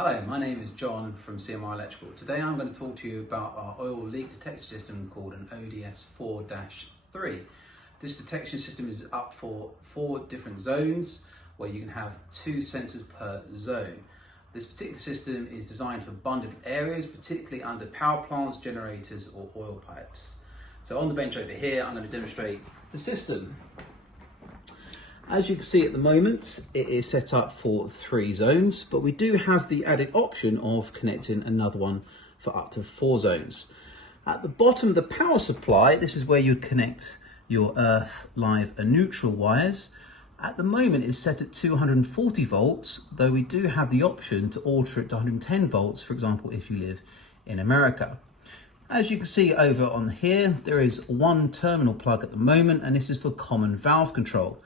Hello, my name is John from CMR Electrical. Today I'm going to talk to you about our oil leak detection system called an ODS4-3. This detection system is up for 4 different zones where you can have 2 sensors per zone. This particular system is designed for bundled areas, particularly under power plants, generators or oil pipes. So on the bench over here, I'm going to demonstrate the system. As you can see at the moment, it is set up for 3 zones, but we do have the added option of connecting another one for up to 4 zones. At the bottom of the power supply, this is where you connect your earth, live and neutral wires. At the moment it's set at 240 volts, though we do have the option to alter it to 110 volts, for example, if you live in America. As you can see over on here, there is 1 terminal plug at the moment, and this is for common valve control.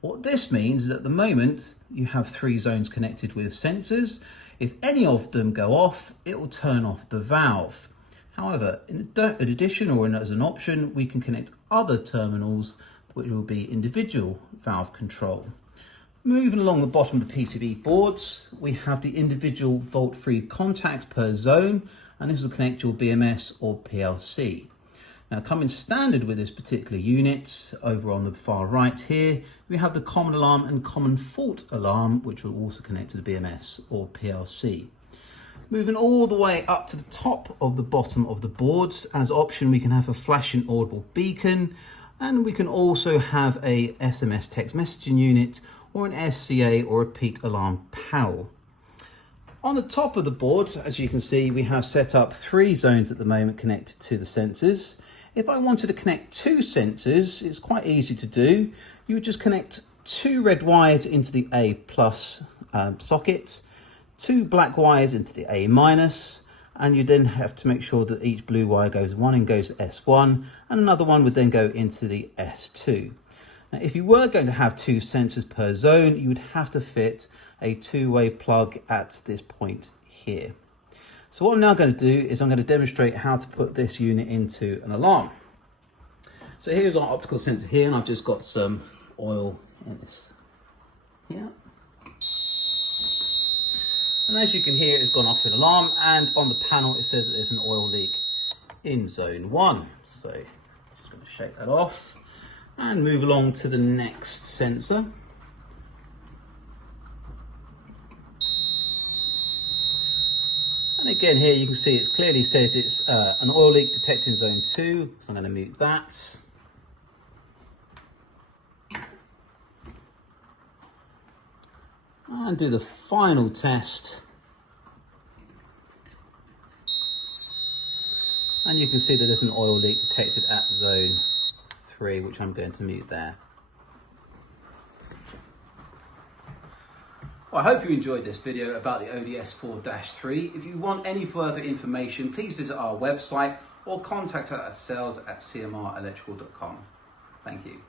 What this means is at the moment you have 3 zones connected with sensors. If any of them go off, it will turn off the valve. However, in addition or as an option, we can connect other terminals which will be individual valve control. Moving along the bottom of the PCB boards, we have the individual volt-free contacts per zone, and this will connect your BMS or PLC. Now, coming standard with this particular unit, over on the far right here, we have the common alarm and common fault alarm, which will also connect to the BMS or PLC. Moving all the way up to the top of the bottom of the boards, as option we can have a flashing audible beacon, and we can also have a SMS text messaging unit or an SCA or repeat alarm panel. On the top of the board, as you can see, we have set up 3 zones at the moment connected to the sensors. If I wanted to connect 2 sensors, it's quite easy to do. You would just connect 2 red wires into the A+ socket, 2 black wires into the A-, and you then have to make sure that each blue wire goes to S1, and another one would then go into the S2. Now, if you were going to have 2 sensors per zone, you would have to fit a 2-way plug at this point here. So what I'm now going to do is I'm going to demonstrate how to put this unit into an alarm. So here's our optical sensor here, and I've just got some oil in this here. And as you can hear, it's gone off an alarm, and on the panel it says that there's an oil leak in zone 1. So I'm just going to shake that off and move along to the next sensor. And again here you can see it clearly says it's an oil leak detected in zone 2, so I'm going to mute that. And do the final test. And you can see that there's an oil leak detected at zone 3, which I'm going to mute there. Well, I hope you enjoyed this video about the ODS4-3. If you want any further information, please visit our website or contact us at sales@cmrelectrical.com. Thank you.